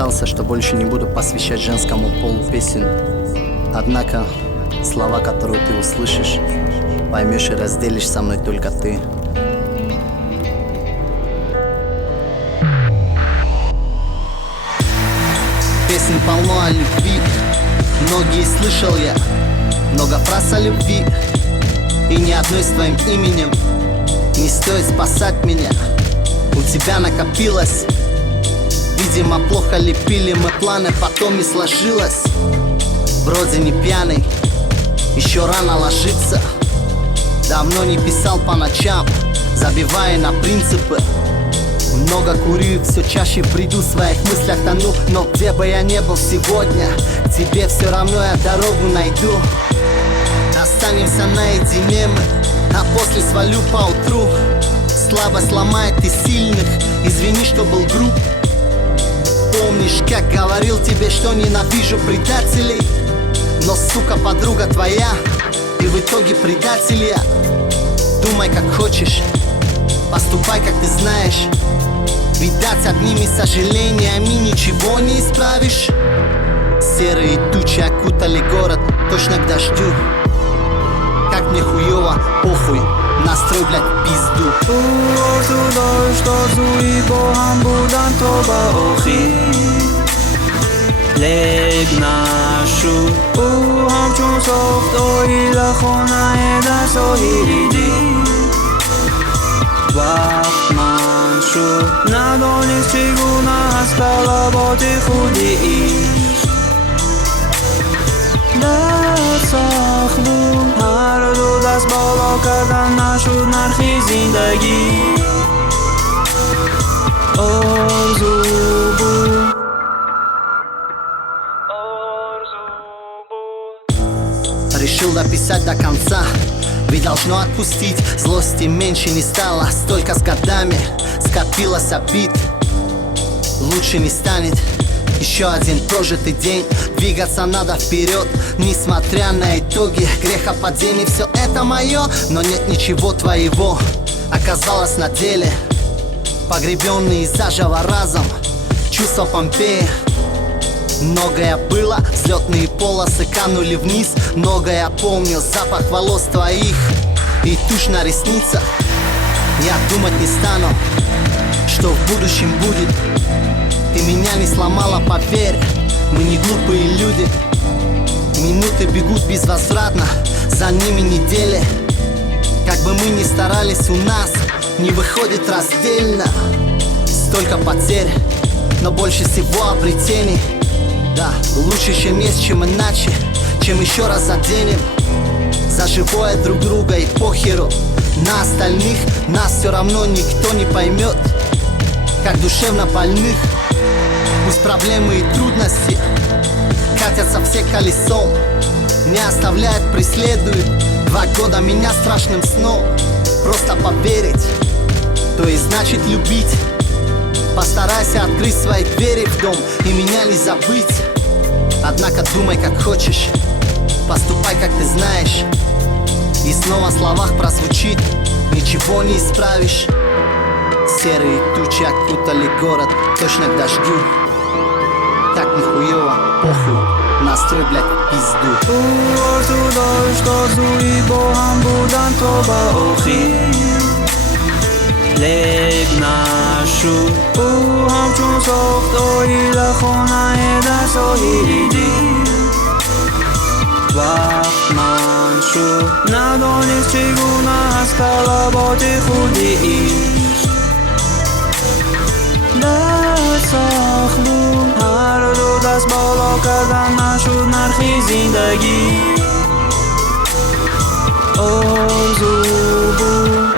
заклялся, что больше не буду посвящать женскому полу песен. Однако слова, которые ты услышишь, поймешь и разделишь со мной только ты. Песен полно о любви, многие слышал я, много фраз о любви, и ни одной с твоим именем. Не стоит спасать меня, у тебя накопилось. Видимо, плохо лепили мы планы, потом не сложилось. Вроде не пьяный, еще рано ложиться. Давно не писал по ночам, забивая на принципы. Много курю и все чаще приду, в своих мыслях тону. Но где бы я не был сегодня, к тебе все равно я дорогу найду. Останемся наедине мы, а после свалю поутру. Слабость ломает и сильных, извини, что был груб. Помнишь, как говорил тебе, что ненавижу предателей? Но, сука, подруга твоя, и в итоге предатель я. Думай, как хочешь, поступай, как ты знаешь. Видать, одними сожалениями ничего не исправишь. Серые тучи окутали город, точно к дождю. Как мне хуёво, похуй, настрой, блядь, пизду. لگ نشد او همچون ساختاری لخانه در ساحلی دید. وقت من شد ندانست چگونه از طلبات خودی در سخت بود. هر دو دست بالا کردن نشد نرخی زندگی. آرزو بود Решил дописать до конца, ведь должно отпустить. Злости меньше не стало, столько с годами скопилось обид. Лучше не станет, еще один прожитый день. Двигаться надо вперед, несмотря на итоги грехопадений. Все это мое, но нет ничего твоего. Оказалось на деле, погребенные заживо разом чувства Помпеи. Многое было, взлетные полосы канули вниз. Многое помню, запах волос твоих и тушь на ресницах. Я думать не стану, что в будущем будет. Ты меня не сломала, поверь, мы не глупые люди. Минуты бегут безвозвратно, за ними недели. Как бы мы ни старались, у нас не выходит раздельно. Столько потерь, но больше всего обретений. Да, лучше, чем есть, чем иначе, чем еще раз заденем за живое друг друга и похеру на остальных. Нас все равно никто не поймет, как душевно больных. Пусть проблемы и трудности катятся все колесом, не оставляют, преследуют 2 года меня страшным сном. Просто поверить, то и значит любить. Постарайся открыть свои двери в дом и меня не забыть. Однако думай, как хочешь, поступай, как ты знаешь. И снова в словах прозвучит: ничего не исправишь. Серые тучи окутали город, точно к дождю. Как мне хуёво, похуй, настрой, блядь, пизду. لگ نشد او همچون ساختاری لخانه در ساحلی دید. وقت من شد ندانست چگونه از طلبات خودی در سخت بود. هر دو دست بالا کردن نشد نرخی زندگی. آرزو بود